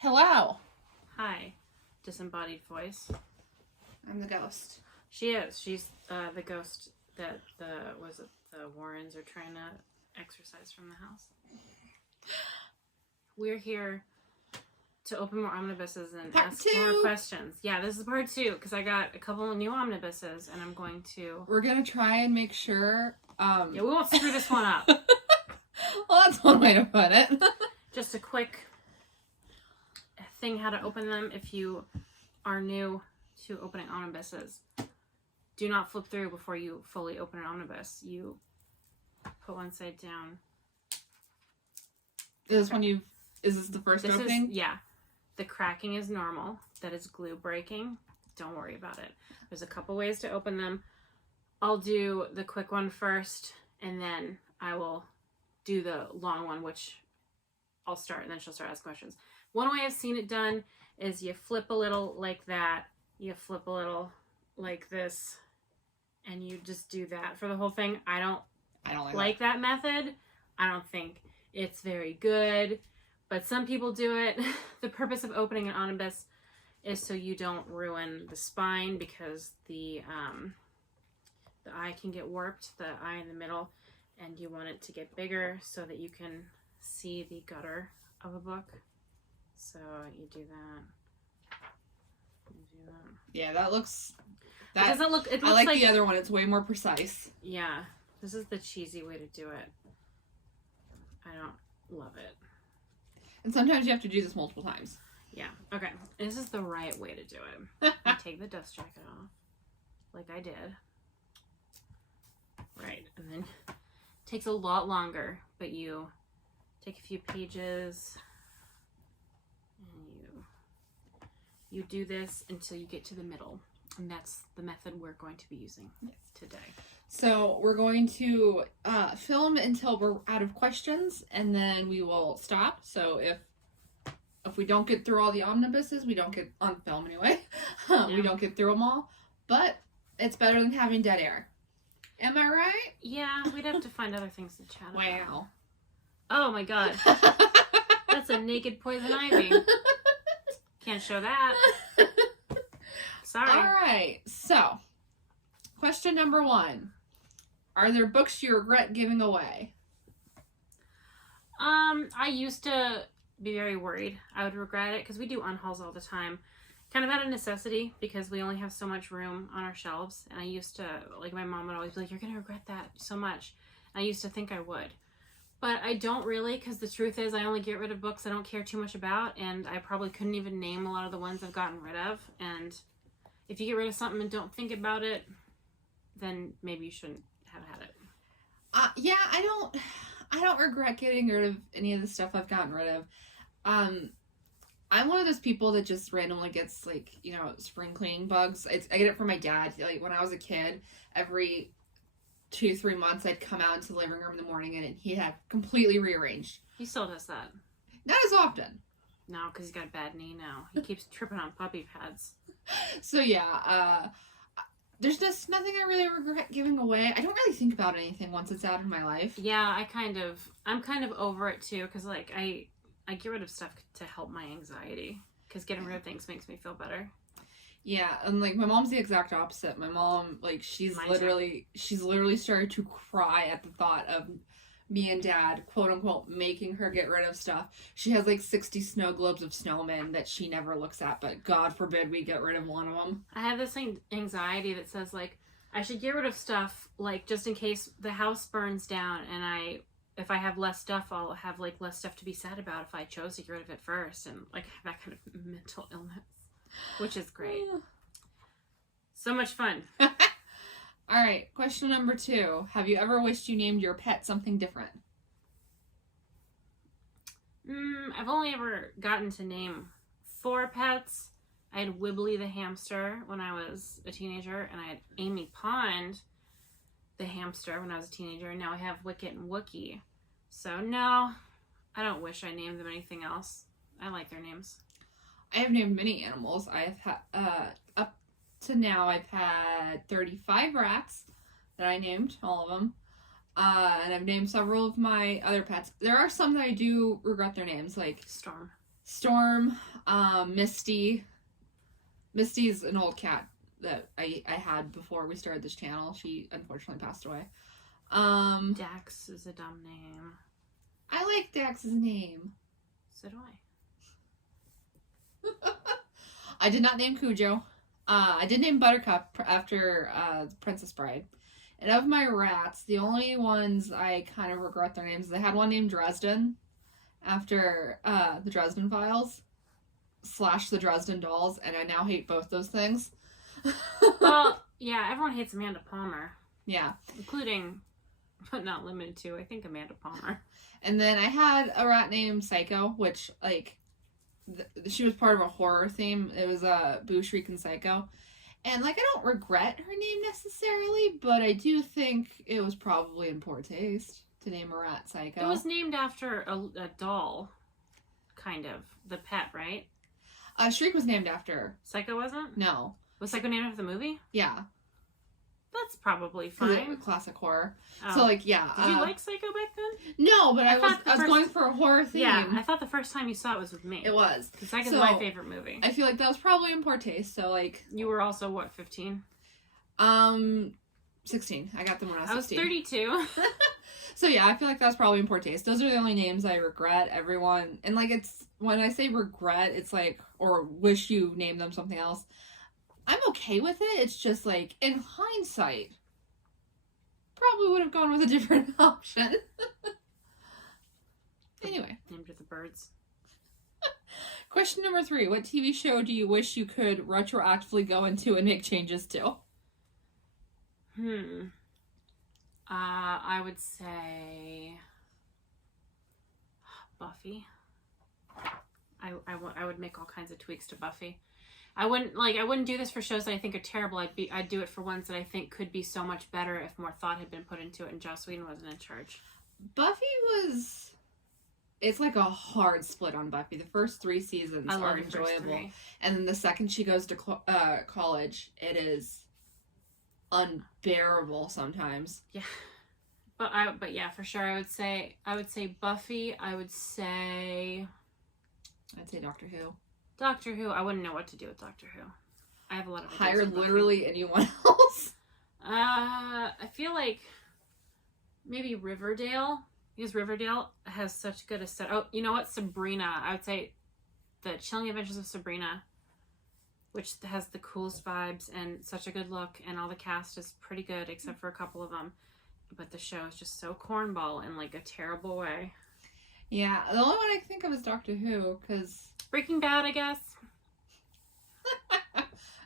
Hello. Hi, disembodied voice. I'm the ghost. She is. She's the ghost that the Warrens are trying to exorcise from the house. We're here to open more omnibuses and ask more questions. Yeah, this is part 2 because I got a couple of new omnibuses and I'm going to... We're going to try and make sure... Yeah, we won't screw this one up. Well, that's one way to put it. Just a quick thing how to open them if you are new to opening omnibuses. Do not flip through before you fully open an omnibus. You put one side down. Is this the first opening? Yeah. The cracking is normal. That is glue breaking. Don't worry about it. There's a couple ways to open them. I'll do the quick one first, and then I will do the long one, which I'll start, and then she'll start asking questions. One way I've seen it done is you flip a little like that. You flip a little like this, and you just do that for the whole thing. I don't like that method. I don't think it's very good, but some people do it. The purpose of opening an omnibus is so you don't ruin the spine, because the eye can get warped, the eye in the middle, and you want it to get bigger so that you can see the gutter of a book. So you do that. Yeah, that looks... It doesn't look... It looks I like the other one. It's way more precise. Yeah. This is the cheesy way to do it. I don't love it. And sometimes you have to do this multiple times. Yeah. Okay. This is the right way to do it. You take the dust jacket off, like I did. Right. And then it takes a lot longer, but you take a few pages and you do this until you get to the middle. And that's the method we're going to be using today. So we're going to film until we're out of questions, and then we will stop. So if we don't get through all the omnibuses, we don't get on film anyway. We don't get through them all, but it's better than having dead air. Am I right? Yeah, we'd have to find other things to chat about. Wow. Oh my god. That's a naked poison ivy. Can't show that. Sorry. All right. So, question number 1. Are there books you regret giving away? I used to be very worried I would regret it, because we do unhauls all the time. Kind of out of necessity, because we only have so much room on our shelves. And I used to, like, my mom would always be like, you're going to regret that so much. And I used to think I would. But I don't really, because the truth is I only get rid of books I don't care too much about. And I probably couldn't even name a lot of the ones I've gotten rid of. And if you get rid of something and don't think about it, then maybe you shouldn't have had it. Yeah, I don't regret getting rid of any of the stuff I've gotten rid of. I'm one of those people that just randomly gets, like, you know, spring cleaning bugs. I get it from my dad. Like, when I was a kid, every 2-3 months, I'd come out into the living room in the morning and he had completely rearranged. He still does that. Not as often. No, because he's got a bad knee now. He keeps tripping on puppy pads. So, yeah, there's just nothing I really regret giving away. I don't really think about anything once it's out of my life. Yeah, I'm kind of over it too, because, like, I get rid of stuff to help my anxiety, because getting rid of things makes me feel better. Yeah, and, like, my mom's the exact opposite. My mom, like, she's literally started to cry at the thought of me and Dad, quote unquote, making her get rid of stuff. She has, like, 60 snow globes of snowmen that she never looks at, but God forbid we get rid of one of them. I have this anxiety that says, like, I should get rid of stuff, like, just in case the house burns down, and if I have less stuff, I'll have, like, less stuff to be sad about if I chose to get rid of it first, and, like, that kind of mental illness, which is great. So much fun. All right, question number 2. Have you ever wished you named your pet something different? I've only ever gotten to name 4 pets. I had Wibbly the hamster when I was a teenager, and I had Amy Pond the hamster when I was a teenager, and now I have Wicket and Wookie. So no, I don't wish I named them anything else. I like their names. I have named many animals. I've had, up to now, I've had 35 rats that I named, all of them. And I've named several of my other pets. There are some that I do regret their names, like Storm. Storm, Misty. Misty's an old cat that I had before we started this channel. She unfortunately passed away. Dax is a dumb name. I like Dax's name. So do I. I did not name Cujo. I did name Buttercup after Princess Bride. And of my rats, the only ones I kind of regret their names, I had one named Dresden after the Dresden Files / the Dresden Dolls, and I now hate both those things. Well, yeah, everyone hates Amanda Palmer. Yeah. Including, but not limited to, I think, Amanda Palmer. And then I had a rat named Psycho, which, like, she was part of a horror theme. It was a Boo Shriek and Psycho. And, like, I don't regret her name necessarily, but I do think it was probably in poor taste to name a rat Psycho. It was named after a doll, kind of. The pet, right? Shriek was named after. Psycho wasn't? No. Was Psycho named after the movie? Yeah. That's probably fine. Classic horror. Oh. So, like, yeah. Did you like Psycho back then? No, but I was going for a horror theme. Yeah, I thought the first time you saw it was with me. It was. Because Psycho's my favorite movie. I feel like that was probably in poor taste, so, like... You were also, what, 15? 16. I got them when I was 16. I was 32. So, yeah, I feel like that's probably in poor taste. Those are the only names I regret. Everyone... And, like, it's... When I say regret, it's like... Or wish you named them something else. I'm okay with it. It's just, like, in hindsight... Probably would have gone with a different option. Anyway. Named the birds. Question number 3. What TV show do you wish you could retroactively go into and make changes to? I would say... Buffy. I would make all kinds of tweaks to Buffy. I wouldn't do this for shows that I think are terrible. I'd do it for ones that I think could be so much better if more thought had been put into it and Joss Whedon wasn't in charge. Buffy was... It's like a hard split on Buffy. The first 3 seasons are enjoyable. And then the second she goes to college, it is unbearable sometimes. Yeah. But yeah, for sure I would say Buffy. I'd say Doctor Who. Doctor Who, I wouldn't know what to do with Doctor Who. I have a lot of ideas. Hire literally anyone else. I feel like maybe Riverdale, because Riverdale has such good a set. Oh, you know what? Sabrina. I would say the Chilling Adventures of Sabrina, which has the coolest vibes and such a good look, and all the cast is pretty good except for a couple of them. But the show is just so cornball in like a terrible way. Yeah, the only one I can think of is Doctor Who, because... Breaking Bad, I guess.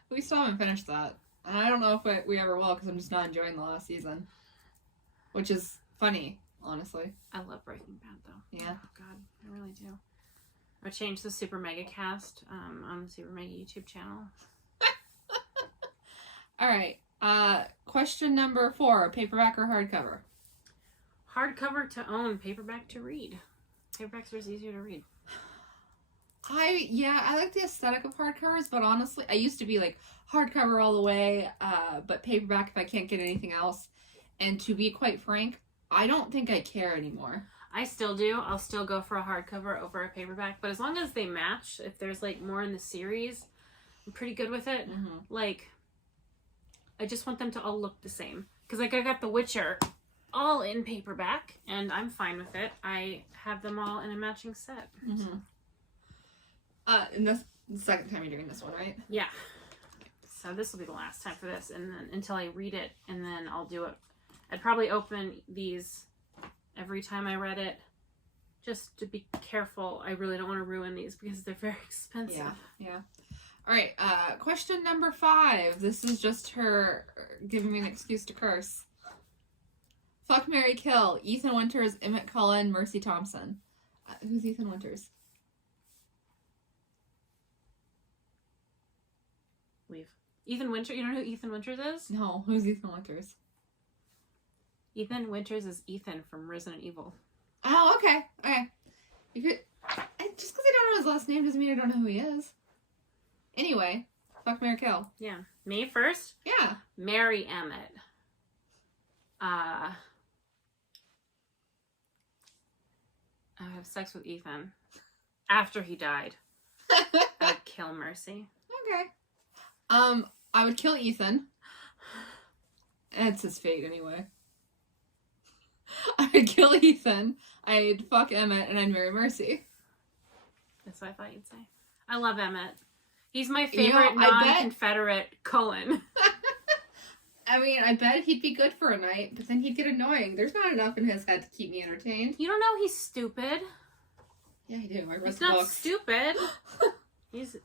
We still haven't finished that. And I don't know if we ever will, because I'm just not enjoying the last season. Which is funny, honestly. I love Breaking Bad, though. Yeah. Oh, God, I really do. I changed the Super Mega Cast on the Super Mega YouTube channel. Alright. Question number 4. Paperback or hardcover? Hardcover to own, paperback to read. Paperbacks are easier to read. I like the aesthetic of hardcovers, but honestly, I used to be like hardcover all the way, but paperback if I can't get anything else. And to be quite frank, I don't think I care anymore. I still do. I'll still go for a hardcover over a paperback, but as long as they match, if there's like more in the series, I'm pretty good with it. Mm-hmm. Like, I just want them to all look the same. Because like I got The Witcher all in paperback, and I'm fine with it. I have them all in a matching set. Mm-hmm. So. And this the second time you're doing this one, right? Yeah. So this will be the last time for this, and then until I read it, and then I'll do it. I'd probably open these every time I read it, just to be careful. I really don't want to ruin these because they're very expensive. Yeah. All right. Question number 5. This is just her giving me an excuse to curse. Fuck, marry, kill. Ethan Winters, Emmett Cullen, Mercy Thompson. Who's Ethan Winters? Leave. Ethan Winters. You don't know who Ethan Winters is? No. Who's Ethan Winters? Ethan Winters is Ethan from Resident Evil. Oh, okay. Okay. You could... just because I don't know his last name doesn't mean I don't know who he is. Anyway. Fuck, marry, kill. Yeah. Me first? Yeah. Marry Emmett. I have sex with Ethan after he died. I would kill Mercy. Okay. I would kill Ethan. It's his fate anyway. I would kill Ethan. I'd fuck Emmett, and I'd marry Mercy. That's what I thought you'd say. I love Emmett. He's my favorite I bet- non-Confederate Cullen. I mean, I bet he'd be good for a night, but then he'd get annoying. There's not enough in his head to keep me entertained. You don't know he's stupid. Yeah, I do. I read He's the not books. stupid. He's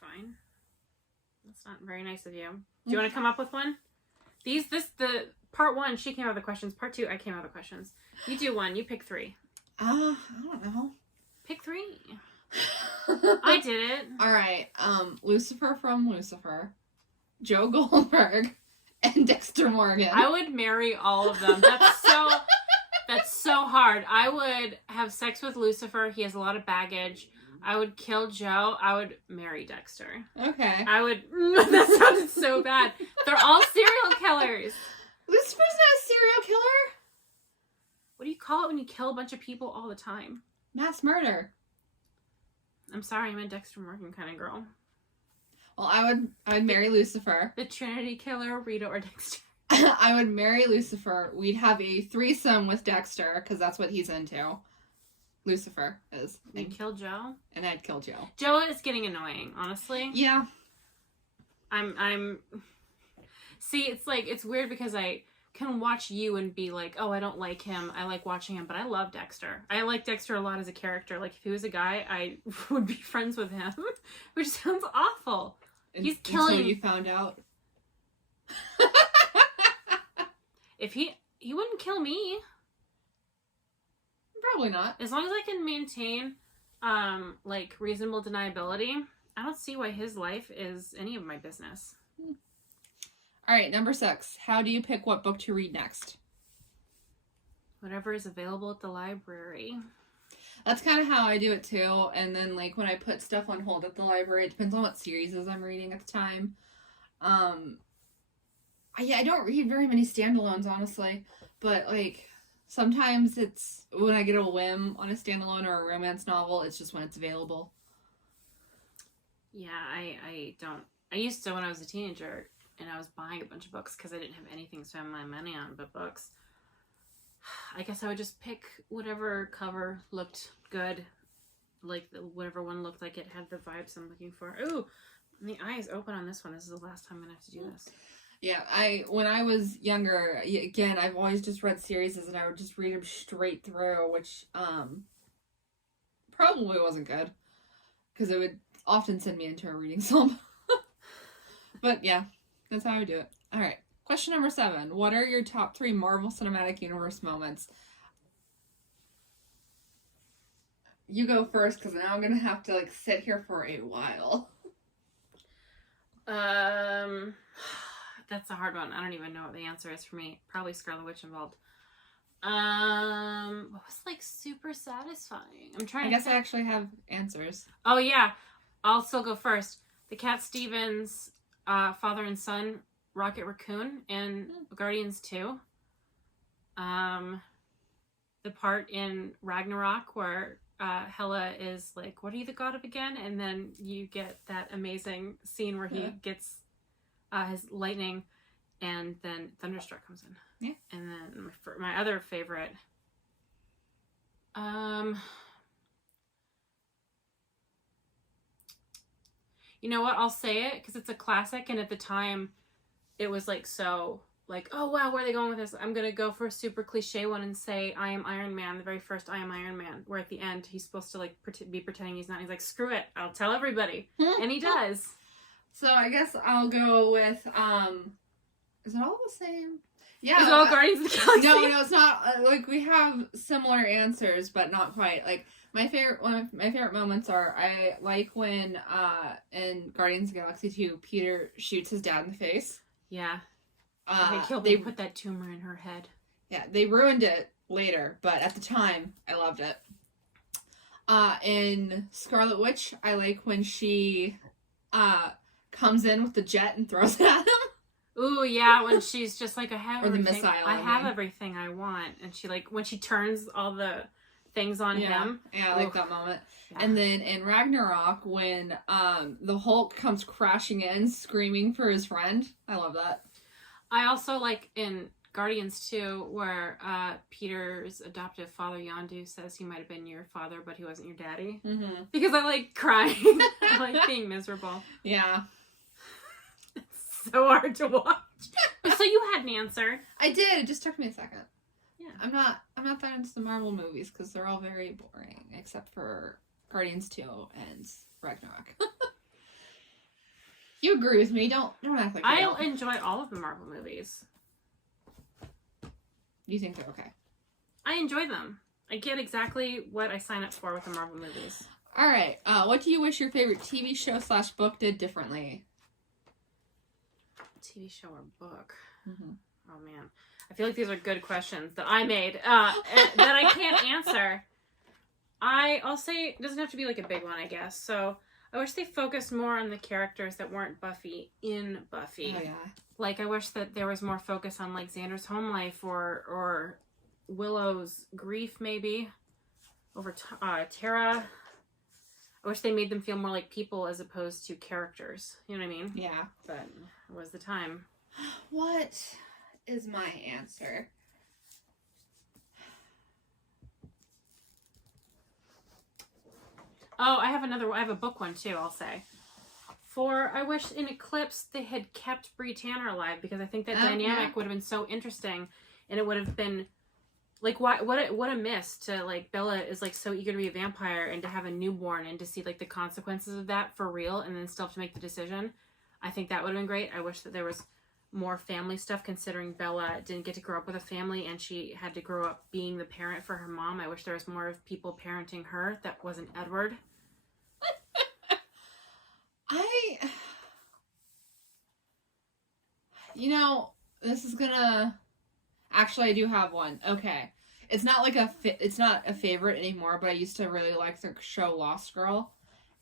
fine. That's not very nice of you. Do you want to come up with one? The part 1, she came out with the questions. Part 2, I came out with the questions. You do one. You pick 3. I don't know. Pick 3. I did it. All right. Lucifer from Lucifer, Joe Goldberg, and Dexter Morgan. I would marry all of them. That's so hard. I would have sex with Lucifer. He has a lot of baggage. I would kill Joe. I would marry Dexter. Okay. I would... That sounded so bad. They're all serial killers. Lucifer's not a serial killer. What do you call it when you kill a bunch of people all the time? Mass murder. I'm sorry, I'm a Dexter Morgan kind of girl. Well, I would marry Lucifer. The Trinity Killer, Rita or Dexter. I would marry Lucifer. We'd have a threesome with Dexter, because that's what he's into. Lucifer is. And kill Joe? And I'd kill Joe. Joe is getting annoying, honestly. Yeah. See, it's weird because I can watch you and be like, oh, I don't like him. I like watching him, but I love Dexter. I like Dexter a lot as a character. Like, if he was a guy, I would be friends with him, which sounds awful. He's killing... Until you found out. If he wouldn't kill me. Probably not. As long as I can maintain, reasonable deniability, I don't see why his life is any of my business. All right, number 6. How do you pick what book to read next? Whatever is available at the library. That's kind of how I do it too. And then, like, when I put stuff on hold at the library, it depends on what series I'm reading at the time. I don't read very many standalones, honestly. But, like, sometimes it's when I get a whim on a standalone or a romance novel, it's just when it's available. Yeah, I don't. I used to when I was a teenager, and I was buying a bunch of books because I didn't have anything to spend my money on but books. I guess I would just pick whatever cover looked good. Like, whatever one looked like it had the vibes I'm looking for. Ooh, the eye is open on this one. This is the last time I'm going to have to do this. Yeah, when I was younger, again, I've always just read series and I would just read them straight through, which probably wasn't good. Because it would often send me into a reading slump. But yeah, that's how I do it. All right. Question number 7. What are your top 3 Marvel Cinematic Universe moments? You go first, because now I'm going to have to, sit here for a while. That's a hard one. I don't even know what the answer is for me. Probably Scarlet Witch involved. What was, super satisfying? I'm trying I to guess I actually have answers. Oh, yeah. I'll still go first. The Cat Stevens father and son Rocket Raccoon in Guardians 2. The part in Ragnarok where Hela is like, what are you the god of again? And then you get that amazing scene where he gets his lightning and then Thunderstruck comes in. Yeah. And then my other favorite, you know what? I'll say it because it's a classic, and at the time, it was oh wow, where are they going with this? I'm gonna go for a super cliche one and say I am Iron Man, the very first I am Iron Man, where at the end he's supposed to be pretending he's not. He's like, screw it, I'll tell everybody, and he does. So I guess I'll go with is it all the same? Yeah, it's all Guardians of the Galaxy. No, it's not. We have similar answers, but not quite. One of my favorite moments are I like when in Guardians of the Galaxy 2, Peter shoots his dad in the face. Yeah. They put that tumor in her head. Yeah, they ruined it later, but at the time, I loved it. In Scarlet Witch, I like when she comes in with the jet and throws it at him. Ooh, yeah, when she's just like, I have or everything. the missile. I have everything I want. And she when she turns all the things on him. Yeah, I like that moment. Yeah. And then in Ragnarok, when the Hulk comes crashing in, screaming for his friend. I love that. I also like in Guardians 2, where Peter's adoptive father, Yondu, says he might have been your father, but he wasn't your daddy. Mm-hmm. Because I like crying. I like being miserable. Yeah. It's so hard to watch. So you had an answer. I did. It just took me a second. Yeah. I'm not that into the Marvel movies because they're all very boring, except for Guardians 2 and Ragnarok. You agree with me? Don't act like I enjoy all of the Marvel movies. You think they're okay? I enjoy them. I get exactly what I sign up for with the Marvel movies. All right. What do you wish your favorite TV show / book did differently? TV show or book? Mm-hmm. Oh man, I feel like these are good questions that I made that I can't answer. I'll say it doesn't have to be like a big one, I guess. So I wish they focused more on the characters that weren't Buffy in Buffy. Oh yeah. Like I wish that there was more focus on like Xander's home life or Willow's grief maybe over Tara. I wish they made them feel more like people as opposed to characters. You know what I mean? Yeah. But it was the time. What is my answer? Oh, I have a book one too, I'll say. I wish in Eclipse they had kept Bree Tanner alive because I think that dynamic would have been so interesting, and it would have been like what a miss to like Bella is like so eager to be a vampire and to have a newborn and to see like the consequences of that for real and then still have to make the decision. I think that would have been great. I wish that there was more family stuff considering Bella didn't get to grow up with a family and she had to grow up being the parent for her mom. I wish there was more of people parenting her that wasn't Edward. This is gonna... Actually, I do have one. Okay. It's not like it's not a favorite anymore, but I used to really like the show Lost Girl.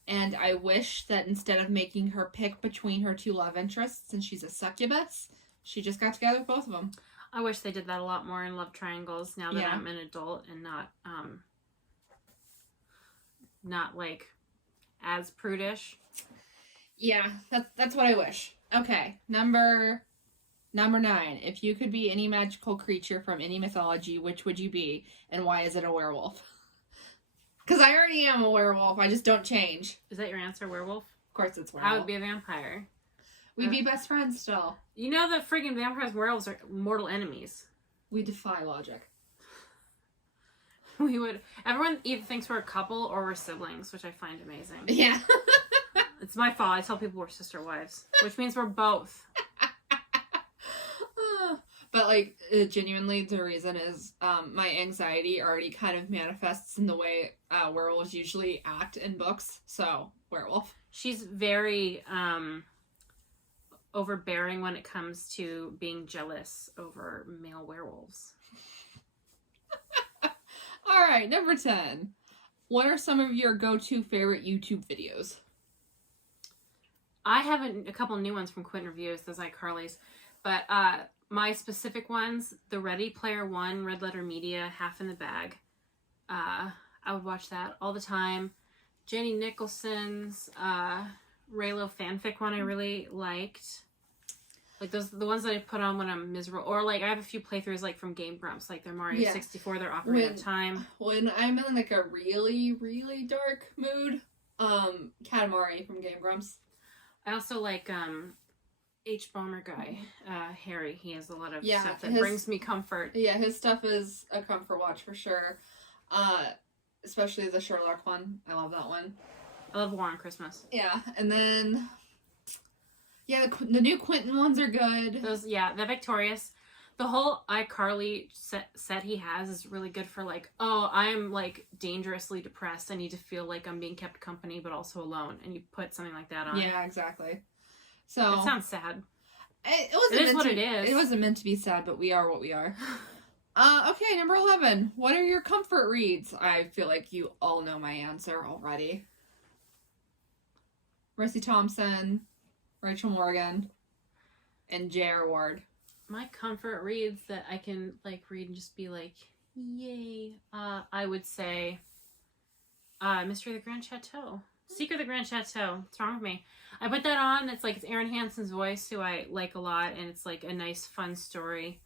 And I wish that instead of making her pick between her two love interests, and she's a succubus, she just got together with both of them. I wish they did that a lot more in love triangles now that I'm an adult and not like as prudish. Yeah, that's what I wish. Okay, number 9. If you could be any magical creature from any mythology, which would you be, and why is it a werewolf? Because I already am a werewolf. I just don't change. Is that your answer, werewolf? Of course it's werewolf. I would be a vampire. We'd be best friends still. You know that friggin' vampires and werewolves are mortal enemies. We defy logic. We would. Everyone either thinks we're a couple or we're siblings, which I find amazing. Yeah. It's my fault. I tell people we're sister wives, which means we're both. But, like, genuinely, the reason is my anxiety already kind of manifests in the way werewolves usually act in books. So, werewolf. She's very overbearing when it comes to being jealous over male werewolves. All right, number 10. What are some of your go-to favorite YouTube videos? I have a couple new ones from Quint Reviews, those iCarly's. But my specific ones, the Ready Player One, Red Letter Media, Half in the Bag. I would watch that all the time. Jenny Nicholson's Raylo fanfic one I really liked. Like those, the ones that I put on when I'm miserable. Or like I have a few playthroughs like from Game Grumps, like their Mario 64, their Ocarina of Time. When I'm in like a really, really dark mood, Katamari from Game Grumps. I also like H Bomber guy, Harry. He has a lot of stuff that brings me comfort. Yeah, his stuff is a comfort watch for sure. Especially the Sherlock one. I love that one. I love War on Christmas. Yeah, and then the new Quentin ones are good. Those, the Victorious. The whole iCarly set he has is really good for like, oh, I'm like dangerously depressed. I need to feel like I'm being kept company, but also alone. And you put something like that on. Yeah, exactly. So it sounds sad. It is what it is. It wasn't meant to be sad, but we are what we are. Okay, number 11. What are your comfort reads? I feel like you all know my answer already. Mercy Thompson, Rachel Morgan, and J.R. Ward. My comfort reads that I can like read and just be like, Yay. I would say Mystery of the Grand Chateau. Secret of the Grand Chateau. What's wrong with me? I put that on. It's like, it's Erin Hansen's voice, who I like a lot, and it's like a nice, fun story.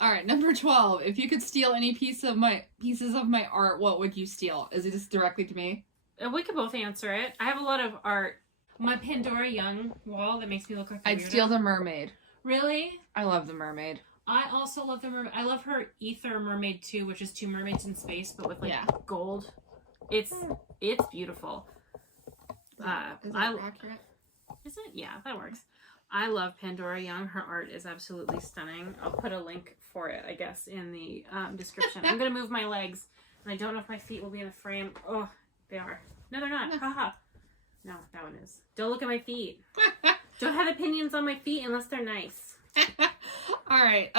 All right, number 12. If you could steal any pieces of my art, what would you steal? Is it just directly to me? We could both answer it. I have a lot of art. My Pandora Young wall that makes me look like a I'd weirdo. steal the mermaid. Really? I love the mermaid. I also love the mermaid. I love her Ether Mermaid 2, which is 2 mermaids in space, but with like gold. It's beautiful. Is that accurate? Is it? Yeah, that works. I love Pandora Young. Her art is absolutely stunning. I'll put a link for it, I guess, in the description. I'm going to move my legs, and I don't know if my feet will be in the frame. Oh, they are. No, they're not. Haha. No, that one is. Don't look at my feet. Don't have opinions on my feet unless they're nice. All right.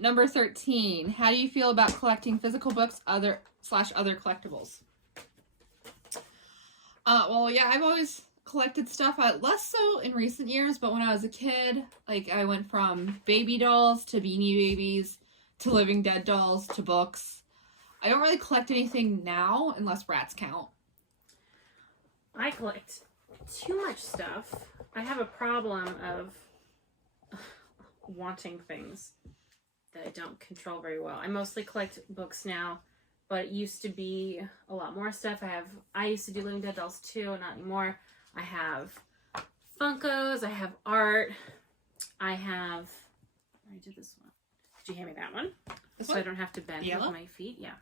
Number 13. How do you feel about collecting physical books, other collectibles? Well, yeah, I've always collected stuff. Less so in recent years, but when I was a kid, like, I went from baby dolls to Beanie Babies to Living Dead dolls to books. I don't really collect anything now unless rats count. I collect too much stuff. I have a problem of wanting things that I don't control very well. I mostly collect books now, but it used to be a lot more stuff. I used to do Living Dead dolls too, not anymore. I have Funkos, I have art, I did this one. Did you hand me that one? This so one? I don't have to bend Yellow? with my feet. Yeah.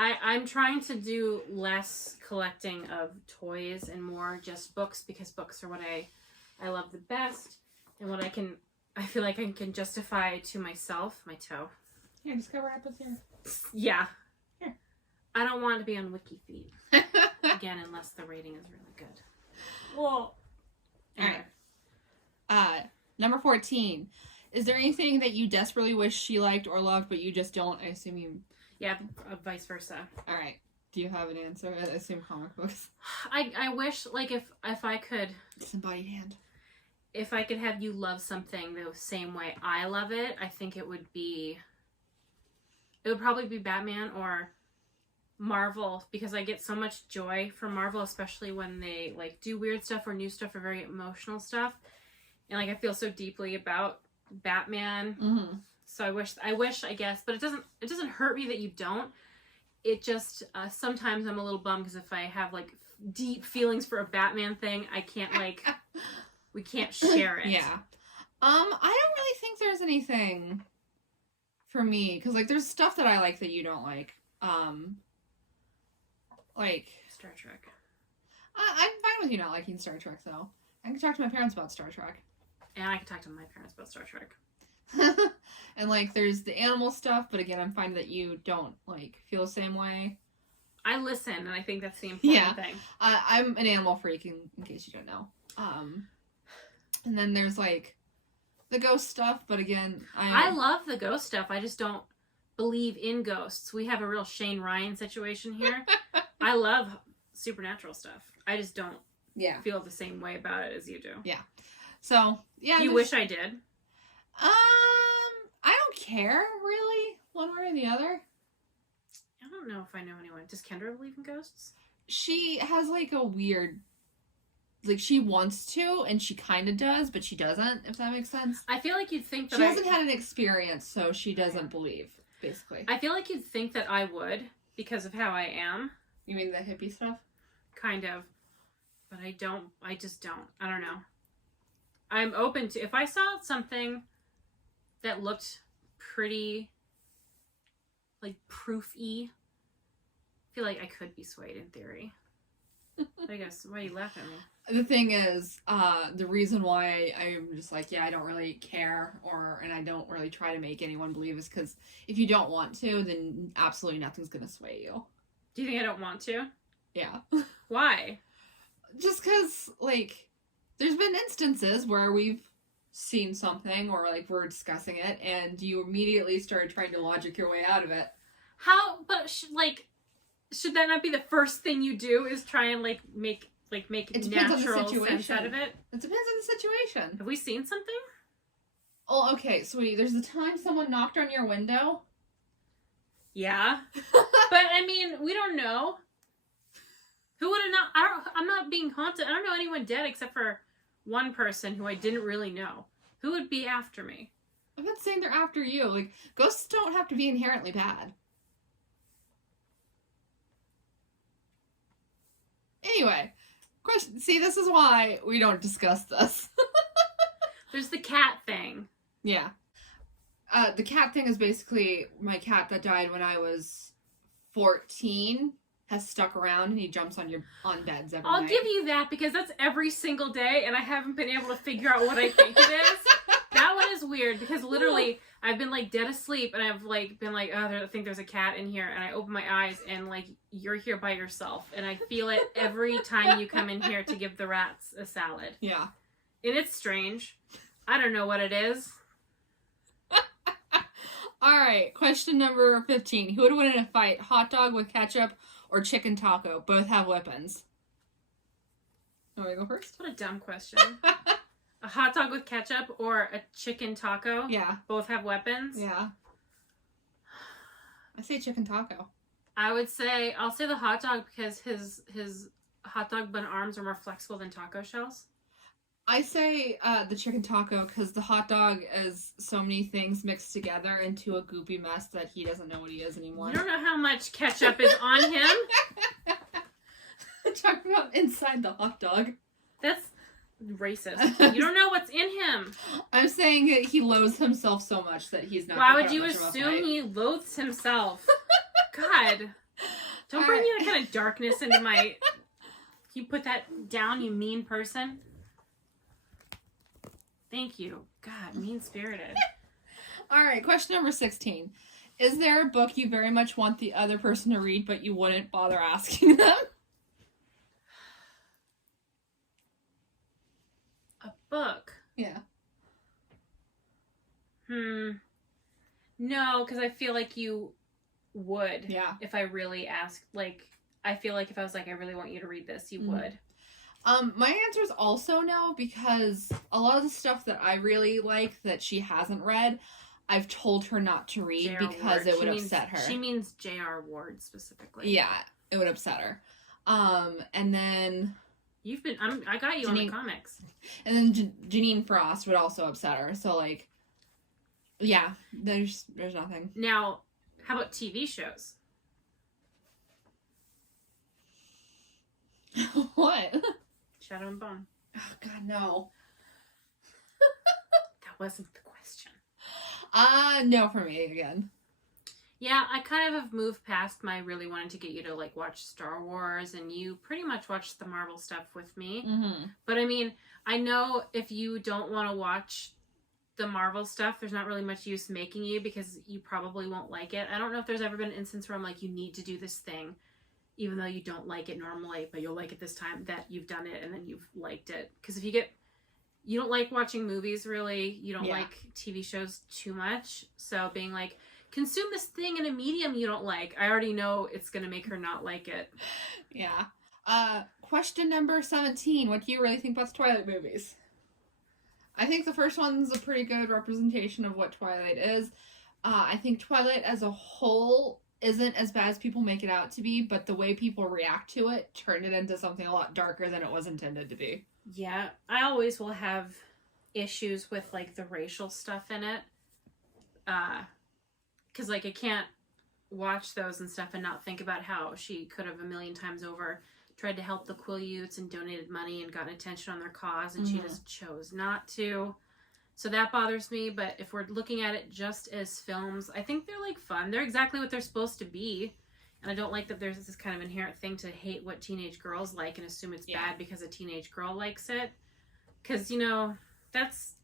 I'm trying to do less collecting of toys and more just books, because books are what I love the best, and what I feel like I can justify to myself. My toe. Here, just cover up with your... Yeah. Here. I don't want to be on Wiki Feet. Again, unless the rating is really good. Well. Anyway. All right. Number 14. Is there anything that you desperately wish she liked or loved, but you just don't? I assume you... Yeah, vice versa. All right. Do you have an answer? I assume comic books. I wish, like, if I could... Disembodied hand. If I could have you love something the same way I love it, I think it would probably be Batman or Marvel, because I get so much joy from Marvel, especially when they, like, do weird stuff or new stuff or very emotional stuff. And, like, I feel so deeply about Batman. Mm-hmm. So I wish, I guess, but it doesn't hurt me that you don't. It just, sometimes I'm a little bummed, because if I have, like, deep feelings for a Batman thing, I can't, like, we can't share it. Yeah. I don't really think there's anything for me, because, like, there's stuff that I like that you don't like. Like Star Trek. I'm fine with you not liking Star Trek, though. I can talk to my parents about Star Trek. And I can talk to my parents about Star Trek. And, like, there's the animal stuff, but again, I'm finding that you don't, like, feel the same way. I listen, and I think that's the important thing. I'm an animal freak, in case you don't know. And then there's, like, the ghost stuff, but again, I love the ghost stuff. I just don't believe in ghosts. We have a real Shane Ryan situation here. I love supernatural stuff. I just don't feel the same way about it as you do. Yeah. So, yeah. You wish I did? I don't care, really, one way or the other. I don't know if I know anyone. Does Kendra believe in ghosts? She has, like, a weird... Like, she wants to, and she kind of does, but she doesn't, if that makes sense. I feel like you'd think that she hasn't had an experience, so she doesn't believe, basically. I feel like you'd think that I would, because of how I am. You mean the hippie stuff? Kind of. But I just don't. I don't know. I'm open to... If I saw something that looked pretty, like, proof-y, I feel like I could be swayed in theory. I guess. Why are you laughing at me? The thing is, the reason why I'm just like, yeah, I don't really care, and I don't really try to make anyone believe, is because if you don't want to, then absolutely nothing's going to sway you. Do you think I don't want to? Yeah. Why? Just because, like, there's been instances where we've seen something, or, like, we're discussing it, and you immediately started trying to logic your way out of it. How? But, should that not be the first thing you do, is try and, like, make natural sense out of it? It depends on the situation. Have we seen something? Oh, okay, sweetie. There's the time someone knocked on your window. Yeah. But, I mean, we don't know. Who would have not... I'm not being haunted. I don't know anyone dead except for one person who I didn't really know. Who would be after me? I'm not saying they're after you. Like, ghosts don't have to be inherently bad. Anyway, question. See, this is why we don't discuss this. There's the cat thing. Yeah. The cat thing is basically my cat that died when I was 14 has stuck around and he jumps on beds every I'll night. give you that because that's every single day and I haven't been able to figure out what I think it is. That one is weird because literally I've been like dead asleep and I've like been like, oh, I think there's a cat in here, and I open my eyes and like you're here by yourself and I feel it every time you come in here to give the rats a salad. Yeah. And it's strange. I don't know what it is. Alright, question number 15. Who would win in a fight? Hot dog with ketchup or chicken taco? Both have weapons. You want me to go first? What a dumb question. A hot dog with ketchup or a chicken taco? Yeah. Both have weapons? Yeah. I say chicken taco. I'll say the hot dog because his hot dog bun arms are more flexible than taco shells. I say the chicken taco because the hot dog is so many things mixed together into a goopy mess that he doesn't know what he is anymore. You don't know how much ketchup is on him? I'm talking about inside the hot dog. That's racist. You don't know what's in him. I'm saying that he loathes himself so much that he's not. Why would you assume he loathes himself? God. Don't bring me that kind of darkness into my... You put that down, you mean person. Thank you. God, mean-spirited. Alright, question number 16. Is there a book you very much want the other person to read, but you wouldn't bother asking them? A book? Yeah. No, because I feel like you would. Yeah. If I really asked, like, I feel like if I was like, I really want you to read this, you would. My answer is also no, because a lot of the stuff that I really like that she hasn't read, I've told her not to read because it would upset her. She means J.R. Ward specifically. Yeah, it would upset her. And then... I got you on the comics. And then Janine Frost would also upset her. So, like, yeah, there's nothing. Now, how about TV shows? What? Shadow and Bone. Oh, God, no. That wasn't the question. No for me again. Yeah, I kind of have moved past my really wanting to get you to, like, watch Star Wars, and you pretty much watched the Marvel stuff with me. Mm-hmm. But, I mean, I know if you don't want to watch the Marvel stuff, there's not really much use making you because you probably won't like it. I don't know if there's ever been an instance where I'm like, you need to do this thing, even though you don't like it normally, but you'll like it this time, that you've done it and then you've liked it. Because if you don't like watching movies, really, you don't like TV shows too much, so being like, consume this thing in a medium you don't like, I already know it's going to make her not like it. Yeah. Question number 17. What do you really think about the Twilight movies? I think the first one's a pretty good representation of what Twilight is. I think Twilight as a whole isn't as bad as people make it out to be, but the way people react to it turned it into something a lot darker than it was intended to be. Yeah, I always will have issues with, like, the racial stuff in it. Because, like, I can't watch those and stuff and not think about how she could have a million times over tried to help the Quileutes and donated money and gotten attention on their cause, and she just chose not to. So that bothers me, but if we're looking at it just as films, I think they're, like, fun. They're exactly what they're supposed to be. And I don't like that there's this kind of inherent thing to hate what teenage girls like and assume it's bad because a teenage girl likes it. Because, you know, that's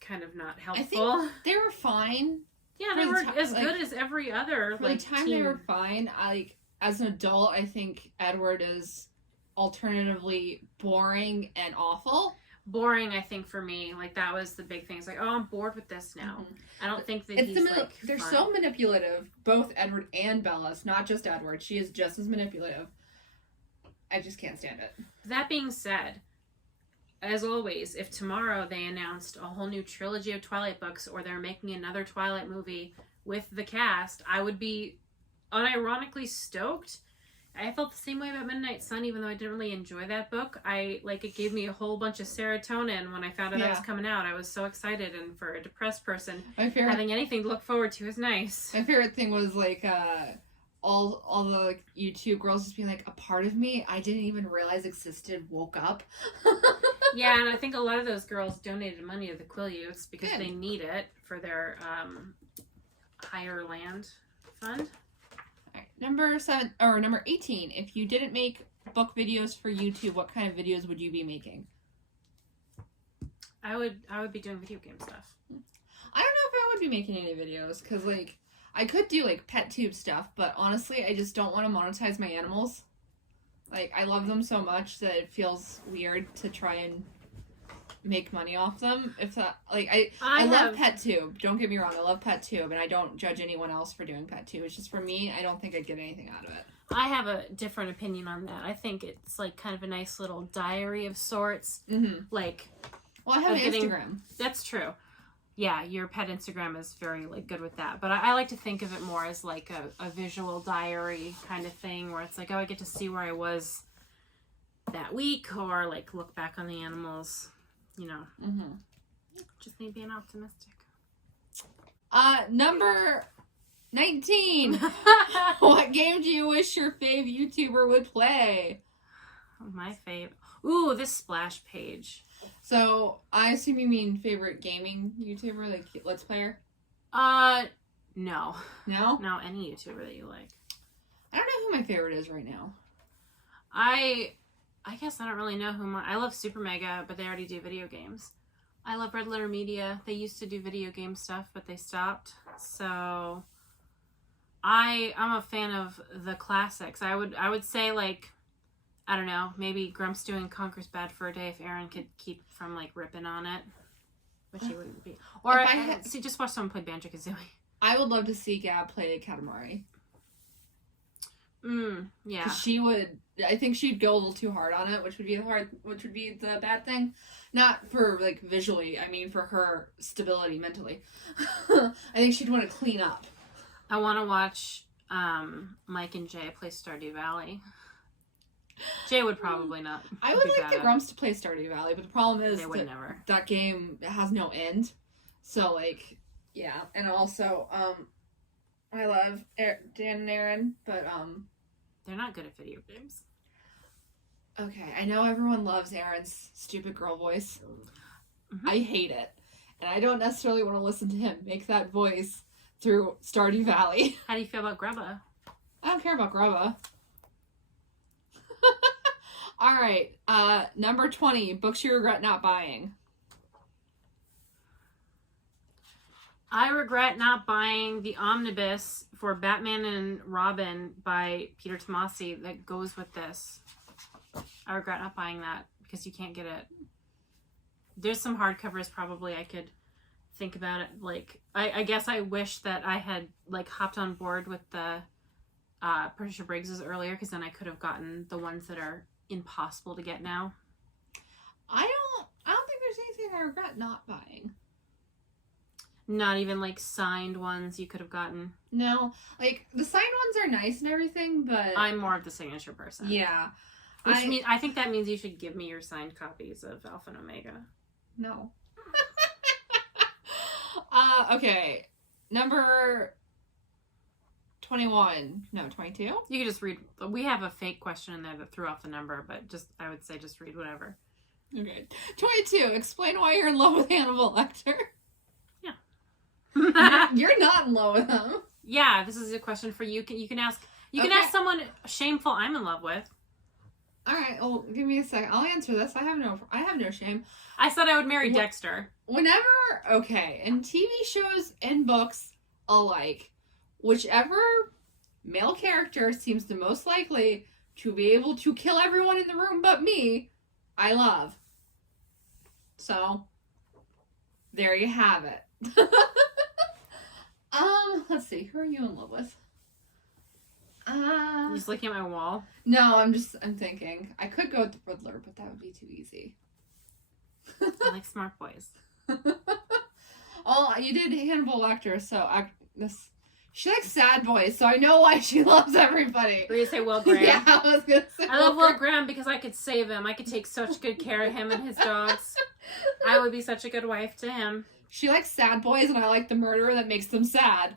kind of not helpful. I think they were fine. Yeah, they were as good as every other, for the time they were fine. As an adult, I think Edward is alternatively boring and awful. Boring, I think, for me. Like, that was the big thing. It's like, oh, I'm bored with this now. Mm-hmm. I don't think that they're fun. So manipulative, both Edward and Bella's, not just Edward. She is just as manipulative. I just can't stand it. That being said, as always, if tomorrow they announced a whole new trilogy of Twilight books or they're making another Twilight movie with the cast, I would be unironically stoked. I felt the same way about Midnight Sun, even though I didn't really enjoy that book. It gave me a whole bunch of serotonin when I found out I was coming out. I was so excited, and for a depressed person, having anything to look forward to is nice. My favorite thing was like all the like YouTube girls just being like, a part of me I didn't even realize existed woke up. Yeah, and I think a lot of those girls donated money to the Quileutes because they need it for their Higher Land fund. Right. Number 18. If you didn't make book videos for YouTube, what kind of videos would you be making? I would be doing video game stuff. I don't know if I would be making any videos, because like I could do like pet tube stuff, but honestly I just don't want to monetize my animals. Like, I love them so much that it feels weird to try and make money off them. If that, like, I love PetTube. Don't get me wrong, I love PetTube, and I don't judge anyone else for doing PetTube. It's just, for me, I don't think I'd get anything out of it. I have a different opinion on that. I think it's like kind of a nice little diary of sorts. Mm-hmm. Like, well, I have an Instagram. That's true. Yeah, your pet Instagram is very like good with that. But I like to think of it more as like a visual diary kind of thing, where it's like, oh, I get to see where I was that week, or like look back on the animals, you know. Mm-hmm. Just me being optimistic. Number 19. What game do you wish your fave YouTuber would play? My fave. Ooh, this Splash Page. So, I assume you mean favorite gaming YouTuber, like Let's Player? No. No? No, any YouTuber that you like. I don't know who my favorite is right now. I guess I don't really know who I love Super Mega, but they already do video games. I love Red Letter Media. They used to do video game stuff, but they stopped. So I'm a fan of the classics. I would say, like, I don't know, maybe Grumps doing Conquer's Bad for a Day if Aaron could keep from like ripping on it, which he wouldn't be. Or just watch someone play Banjo-Kazooie. I would love to see Gab play Katamari. Yeah. She would. I think she'd go a little too hard on it, which would be the bad thing. Not for like visually. I mean, for her stability mentally. I think she'd want to clean up. I want to watch Mike and Jay play Stardew Valley. Jay would probably not. I would like the Grumps to play Stardew Valley, but the problem is that game has no end. So, like, yeah. And also, I love Dan and Aaron, but they're not good at video games. Okay, I know everyone loves Aaron's stupid girl voice. Mm-hmm. I hate it. And I don't necessarily want to listen to him make that voice through Stardew Valley. How do you feel about Grubba? I don't care about Grubba. All right, number 20, books you regret not buying. I regret not buying the omnibus for Batman and Robin by Peter Tomasi that goes with this. I regret not buying that because you can't get it. There's some hardcovers probably I could think about it. Like, I guess I wish that I had like hopped on board with the Patricia Briggs's earlier, because then I could have gotten the ones that are impossible to get now. I don't think there's anything I regret not buying. Not even like signed ones you could have gotten. No, like the signed ones are nice and everything, but I'm more of the signature person. Yeah, I think that means you should give me your signed copies of Alpha and Omega. No. Okay, number 21. No, 22? You can just read. We have a fake question in there that threw off the number, but I would say just read whatever. Okay. 22. Explain why you're in love with Hannibal Lecter. Yeah. You're not in love with him. Yeah, this is a question for you. You can ask someone shameful I'm in love with. All right. Oh, give me a second. I'll answer this. I have no shame. I said I would marry Dexter. In TV shows and books alike, whichever male character seems the most likely to be able to kill everyone in the room but me, I love. So, there you have it. Let's see. Who are you in love with? Just looking at my wall. No, I'm thinking. I could go with the Riddler, but that would be too easy. I like smart boys. Oh, you did Hannibal Lecter, so she likes sad boys, so I know why she loves everybody. Were you say Will Graham? Yeah, I was gonna say. I love Will Graham because I could save him. I could take such good care of him and his dogs. I would be such a good wife to him. She likes sad boys, and I like the murderer that makes them sad.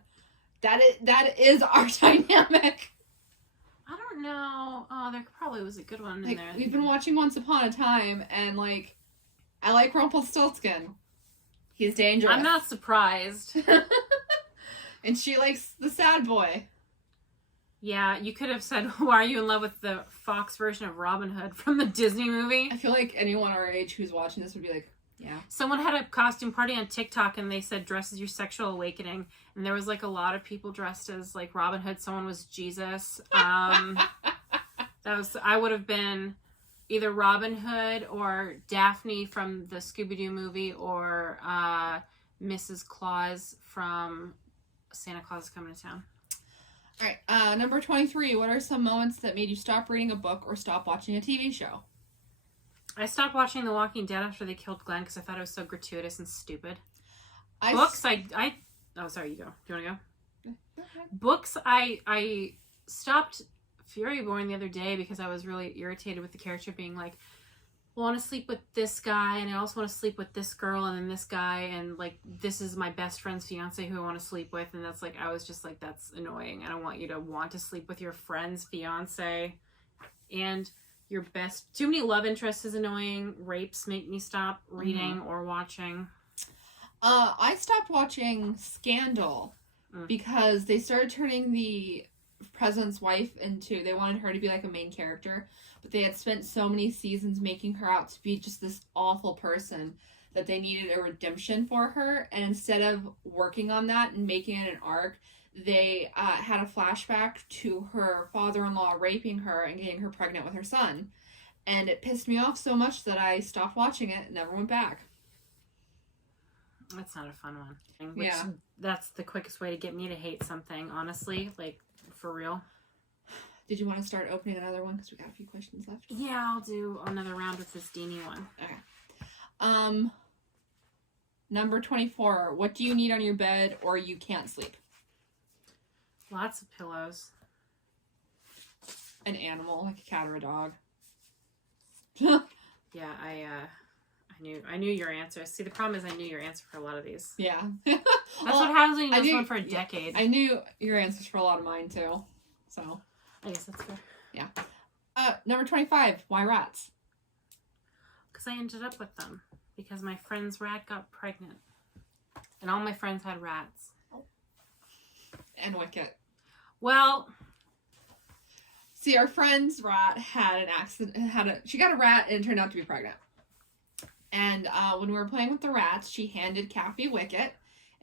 That is our dynamic. I don't know. Oh, there probably was a good one in there. We've been watching Once Upon a Time, and I like Rumpelstiltskin. He's dangerous. I'm not surprised. And she likes the sad boy. Yeah, you could have said, why are you in love with the Fox version of Robin Hood from the Disney movie? I feel like anyone our age who's watching this would be like, yeah. Someone had a costume party on TikTok and they said, dress as your sexual awakening. And there was a lot of people dressed as Robin Hood. Someone was Jesus. I would have been either Robin Hood or Daphne from the Scooby-Doo movie or Mrs. Claus from Santa Claus is Coming to Town. All right, number 23. What are some moments that made you stop reading a book or stop watching a TV show? I stopped watching The Walking Dead after they killed Glenn because I thought it was so gratuitous and stupid. Oh, sorry, you go. Do you want to go? Go ahead. Books, I stopped Furyborn the other day because I was really irritated with the character being like, well, I want to sleep with this guy, and I also want to sleep with this girl, and then this guy, and this is my best friend's fiance who I want to sleep with, and that's I was just like, that's annoying. I don't want you to want to sleep with your friend's fiance, and your best. Too many love interests is annoying. Rapes make me stop reading or watching. I stopped watching Scandal because they started turning the president's wife into, they wanted her to be a main character, but they had spent so many seasons making her out to be just this awful person that they needed a redemption for her, and instead of working on that and making it an arc, they had a flashback to her father-in-law raping her and getting her pregnant with her son, and it pissed me off so much that I stopped watching it and never went back. That's not a fun one. Yeah. That's the quickest way to get me to hate something, honestly. For real. Did you want to start opening another one? Because we got a few questions left. Yeah, I'll do another round with this Deanie one. Okay. Number 24. What do you need on your bed or you can't sleep? Lots of pillows. An animal, like a cat or a dog. Yeah, I knew your answer. See, the problem is I knew your answer for a lot of these. Yeah. That's what happens when you know someone for a decade. I knew your answers for a lot of mine, too. So. I guess that's fair. Yeah. Number 25. Why rats? Because I ended up with them. Because my friend's rat got pregnant. And all my friends had rats. And Wicket. Well. See, our friend's rat had an accident. She got a rat and it turned out to be pregnant. And when we were playing with the rats, she handed Cappie Wicket,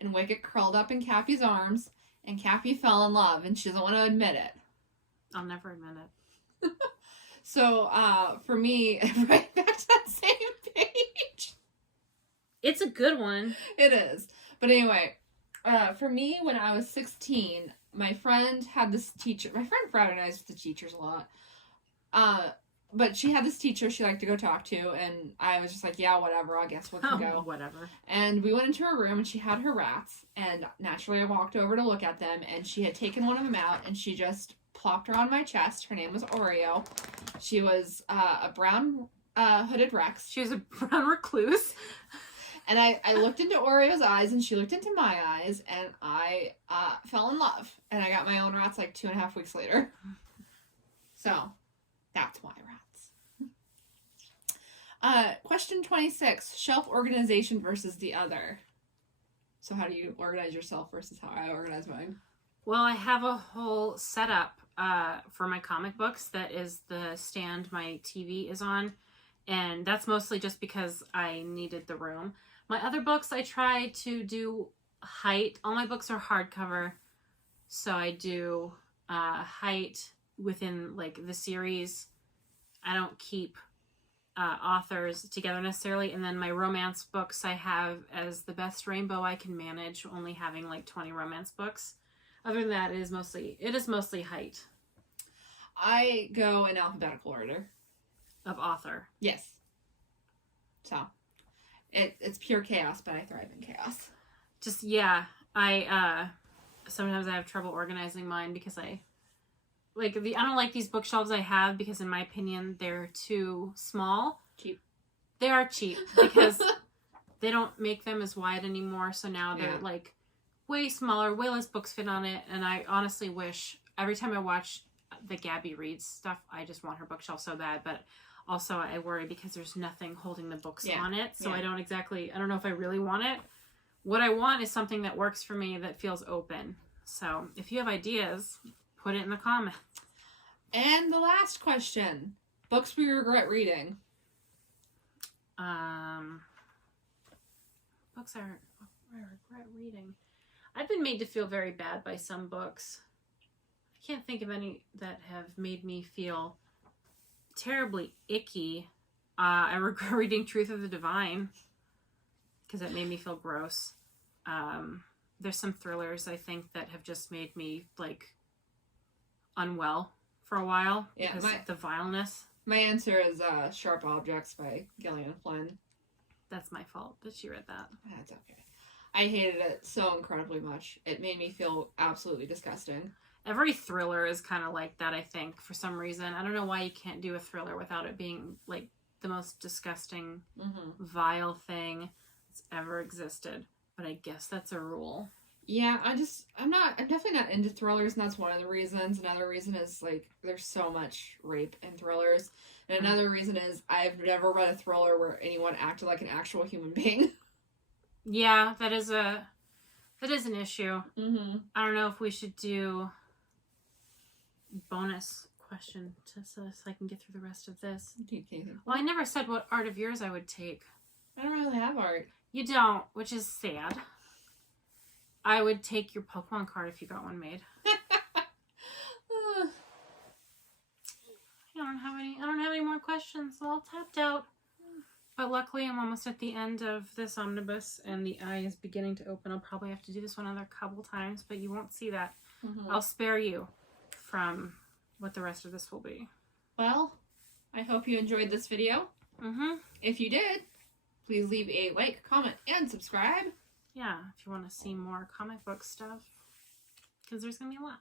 and Wicket curled up in Cappie's arms, and Cappie fell in love, and she doesn't want to admit it. I'll never admit it. So, for me, right back to that same page. It's a good one. It is. But anyway, for me, when I was 16, my friend had this teacher. My friend fraternized with the teachers a lot. But she had this teacher she liked to go talk to, and I was just like, yeah, whatever, I guess we can go. Whatever. And we went into her room, and she had her rats, and naturally I walked over to look at them, and she had taken one of them out, and she just plopped her on my chest. Her name was Oreo. She was a brown hooded Rex. She was a brown recluse. And I looked into Oreo's eyes, and she looked into my eyes, and I fell in love. And I got my own rats 2.5 weeks later. So, that's why rats. Question 26. Shelf organization versus the other. So how do you organize yourself versus how I organize mine? Well, I have a whole setup for my comic books that is the stand my TV is on. And that's mostly just because I needed the room. My other books, I try to do height. All my books are hardcover. So I do height within the series. I don't keep authors together necessarily. And then my romance books I have as the best rainbow I can manage, only having 20 romance books. Other than that, it is mostly height. I go in alphabetical order. Of author. Yes. So, It's pure chaos, but I thrive in chaos. Just, yeah. Sometimes I have trouble organizing mine because I don't like these bookshelves I have because in my opinion they're too small. Cheap. They are cheap because they don't make them as wide anymore, so now they're like way smaller, way less books fit on it, and I honestly wish every time I watch the Gabby reads stuff, I just want her bookshelf so bad, but also I worry because there's nothing holding the books on it, so I don't know if I really want it. What I want is something that works for me that feels open. So if you have ideas, put it in the comments. And the last question. Books we regret reading. Books I regret reading. I've been made to feel very bad by some books. I can't think of any that have made me feel terribly icky. I regret reading Truth of the Divine because it made me feel gross. There's some thrillers I think that have just made me like unwell for a while because of the vileness. My answer is Sharp Objects by Gillian Flynn. That's my fault that she read that. That's okay. I hated it so incredibly much. It made me feel absolutely disgusting. Every thriller is kind of like that, I think, for some reason. I don't know why you can't do a thriller without it being like the most disgusting, vile thing that's ever existed. But I guess that's a rule. Yeah, I'm definitely not into thrillers, and that's one of the reasons. Another reason is, like, there's so much rape in thrillers. And another reason is I've never read a thriller where anyone acted like an actual human being. Yeah, that is an issue. Mm-hmm. I don't know if we should do bonus question so I can get through the rest of this. Well, I never said what art of yours I would take. I don't really have art. You don't, which is sad. I would take your Pokemon card if you got one made. I don't have any more questions, so all tapped out. But luckily I'm almost at the end of this omnibus and the eye is beginning to open. I'll probably have to do this one another couple times, but you won't see that. I'll spare you from what the rest of this will be. Well, I hope you enjoyed this video. If you did, please leave a like, comment, and subscribe. Yeah, if you want to see more comic book stuff, because there's going to be a lot.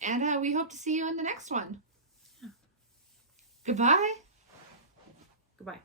And we hope to see you in the next one. Yeah. Goodbye. Goodbye.